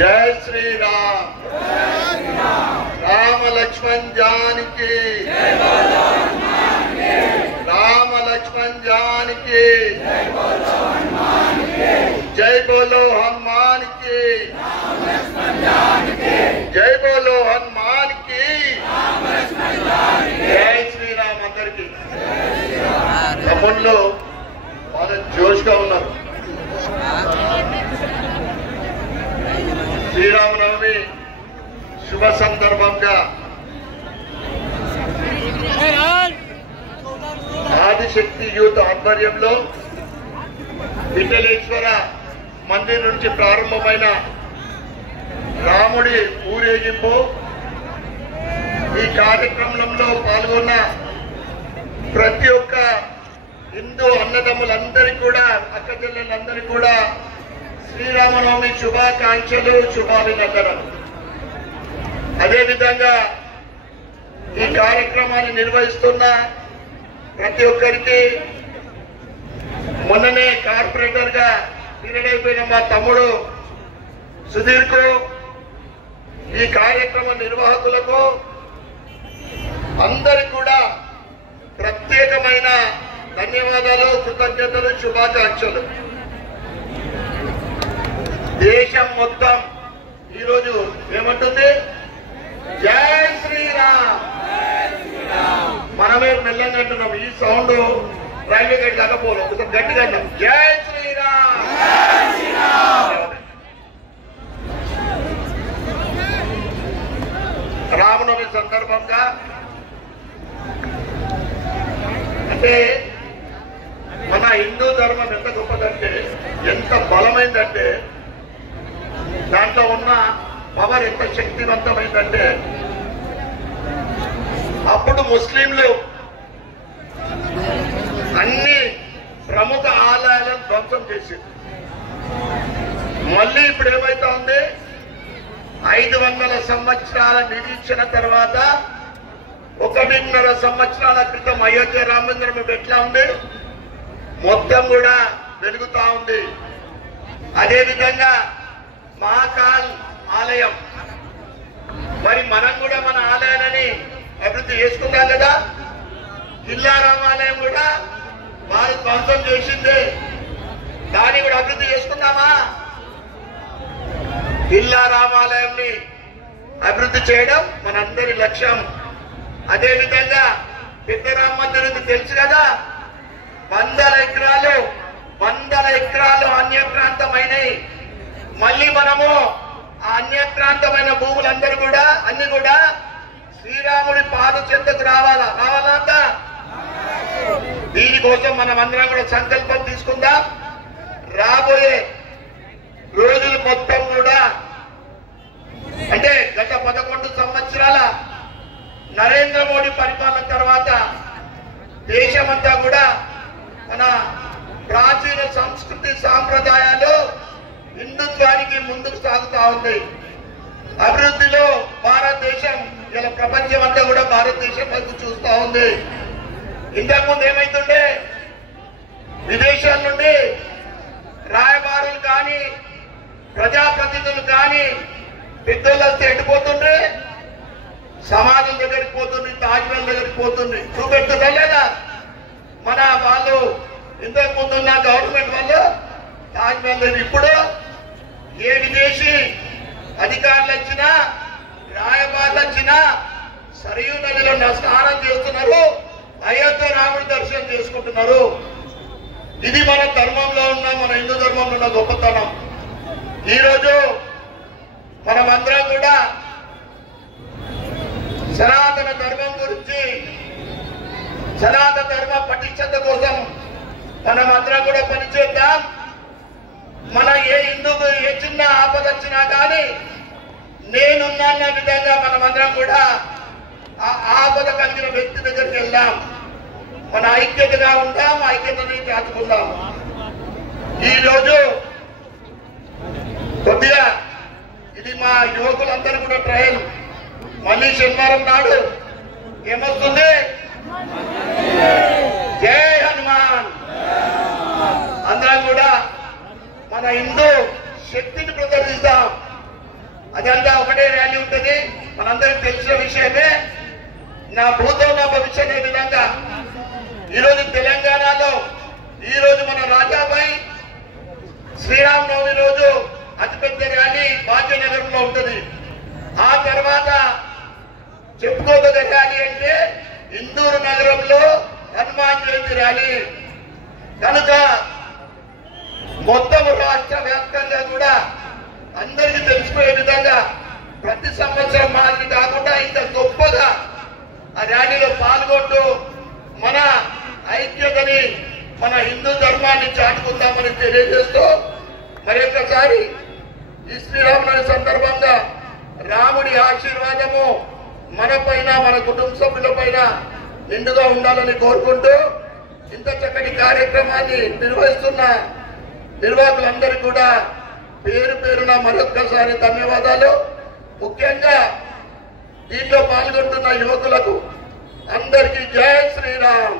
जय श्री राम। राम लक्ष्मण जानकी। राम लक्ष्मण जानकी। जय बोलो हनुमान की। जय बोलो हनुमान की। जय श्री राम। अंदर की తమ్ముళ్ళు బాగా జోష్గా ఉన్నారు. శ్రీరామనవమి శుభ సందర్భంగా ఆదిశక్తి యూత్ ఆధ్వర్యంలో విఠలేశ్వర మందిర్ నుంచి ప్రారంభమైన రాముడి ఊరేగింపు ఈ కార్యక్రమంలో పాల్గొన్న ప్రతి ఒక్క హిందూ అన్నదమ్ములందరికీ కూడా అక్క చెల్లెలందరికీ కూడా శ్రీరామనవమి శుభాకాంక్షలు శుభాభినందనలు. అదేవిధంగా ఈ కార్యక్రమాన్ని నిర్వహిస్తున్న ప్రతి ఒక్కరికి మొన్ననే కార్పొరేటర్ గా పీరియడ్ మా తమ్ముడు సుధీర్ కు ఈ కార్యక్రమ నిర్వాహకులకు అందరికి కూడా ప్రత్యేకమైన ధన్యవాదాలు, కృతజ్ఞతలు, శుభాకాంక్షలు. దేశం మొత్తం ఈరోజు ఏమంటుంది? జై శ్రీరామ్. మనమే మెల్లంగా అంటున్నాం. ఈ సౌండ్ రైల్వే గేట్ దాకా పోలు. ఒకసారి గట్టిగా అంటాం జై శ్రీరామ్. రామనవమి సందర్భంగా అంటే మన హిందూ ధర్మం ఎంత గొప్పదంటే, ఎంత బలమైందంటే, దాంట్లో ఉన్న పవర్ ఎంత శక్తివంతమైందంటే, అప్పుడు ముస్లింలు అన్ని ప్రముఖ ఆలయాలను ధ్వంసం చేసింది. మళ్ళీ ఇప్పుడు ఏమైతా ఉంది? 500 సంవత్సరాల నిరీక్షణ తర్వాత 1.5 సంవత్సరాల క్రితం అయోధ్య రామమందిరం ఎట్లా ఉంది? మొత్తం కూడా వెలుగుతా ఉంది. అదేవిధంగా మహాకాల్ ఆలయం, మరి మనం కూడా మన ఆలయాలని అభివృద్ధి చేసుకుంటాం కదా. కిల్లా రామాలయం కూడా వారు ధ్వంసం చేసింది, దాన్ని కూడా అభివృద్ధి చేసుకుందామా? కిల్లా రామాలయంని అభివృద్ధి చేయడం మనందరి లక్ష్యం. అదేవిధంగా పెద్ద రామ మందిరం తెలుసు కదా, 100 ఎకరాలు అన్యప్రాంతమైనవి. మళ్ళీ మనము ఆ అన్యప్రాంతమైన భూములందరూ కూడా అన్ని కూడా శ్రీరాముడి పాద చెంతకు రావాలా అంతా. దీనికోసం మనం అందరం కూడా సంకల్పం తీసుకుందాం. రాబోయే రోజులు మొత్తం కూడా అంటే గత 11 సంవత్సరాల నరేంద్ర మోడీ పరిపాలన తర్వాత దేశమంతా కూడా మన ప్రాచీన సంస్కృతి సాంప్రదాయాలు హిందుత్వానికి ముందుకు సాగుతా ఉంది. అభివృద్ధిలో భారతదేశం ఇలా ప్రపంచం అంతా కూడా భారతదేశం వైపు చూస్తా ఉంది. ఇంతకుముందు ఏమైతుండే, విదేశాల నుండి రాయబారులు కానీ ప్రజాప్రతినిధులు కానీ పెద్దోళ్ళతో ఎట్టిపోతుండ్రే, సమాజం దగ్గరికి పోతుంది, తాజ్మహల్ దగ్గరికి పోతుంది, చూపెడుతుందా లేదా? మన వాళ్ళు ఇంతకు ముందు ఉన్న గవర్నమెంట్ వాళ్ళు తాజ్మహల్ లేదు. ఇప్పుడు ఏ విదేశీ అధికారులు వచ్చినా రాయబారులు వచ్చినా సరియు నదిలో స్నానం చేస్తున్నారు, అయోధ్య రాముడి దర్శనం చేసుకుంటున్నారు. ఇది మన ధర్మంలో ఉన్న, మన హిందూ ధర్మంలో ఉన్న గొప్పతనం. ఈరోజు మనమందరం కూడా సనాతన ధర్మం గురించి, సనాతన ధర్మ పటిష్టత కోసం మనమందరం కూడా పనిచేద్దాం. మన ఏ హిందువుకు ఏ చిన్న ఆపద వచ్చినా కానీ నేనున్న విధంగా మనమందరం కూడా ఆ ఆపద కలిగిన వ్యక్తి దగ్గరికి వెళ్దాం. మన ఐక్యతగా ఉంటాం, ఐక్యతని చాటుకుందాం. ఈరోజు కొద్దిగా ఇది మా యువకులందరూ కూడా ట్రయల్. మళ్ళీ శనివారం నాడు ఏమవుతుంది? జై హనుమాన్. అందరం కూడా మన హిందూ శక్తిని ప్రదర్శిస్తాం. అదంతా ఒకటే ర్యాలీ ఉంటుంది. మనందరికి తెలిసిన విషయమే. నా భూతం నా భవిష్యత్ అనే విధంగా ఈరోజు తెలంగాణలో ఈరోజు మన రాజాబాయి శ్రీరామనవమి రోజు అతిపెద్ద ర్యాలీ భాగ్యనగరంలో ఉంటుంది. ఆ తర్వాత చెప్పుకోదగ్గ ర్యాలీ అంటే ఇందూరు నగరంలో హనుమాన్ జయంతి ర్యాలీ. కనుక మొత్తం రాష్ట్ర వ్యాప్తంగా కూడా అందరికీ తెలిసిపోయే విధంగా ప్రతి సంవత్సరం మాదిరి కాకుండా ఇంత గొప్పగా ఆ ర్యాలీలో పాల్గొంటూ మన ఐక్యతని మన హిందూ ధర్మాన్ని చాటుకుందామని తెలియజేస్తూ మరొకసారి ఈ శ్రీరామనవమి సందర్భంగా రాముడి ఆశీర్వాదము మన పైన మన కుటుంబ సభ్యుల పైన నిండుగా ఉండాలని కోరుకుంటూ ఇంత చక్కటి కార్యక్రమాన్ని నిర్వహిస్తున్న నిర్వాహకులందరికీ కూడా పేరు పేరున మరొక్కసారి ధన్యవాదాలు. ముఖ్యంగా దీంట్లో పాల్గొంటున్న యువకులకు అందరికీ జై శ్రీరామ్.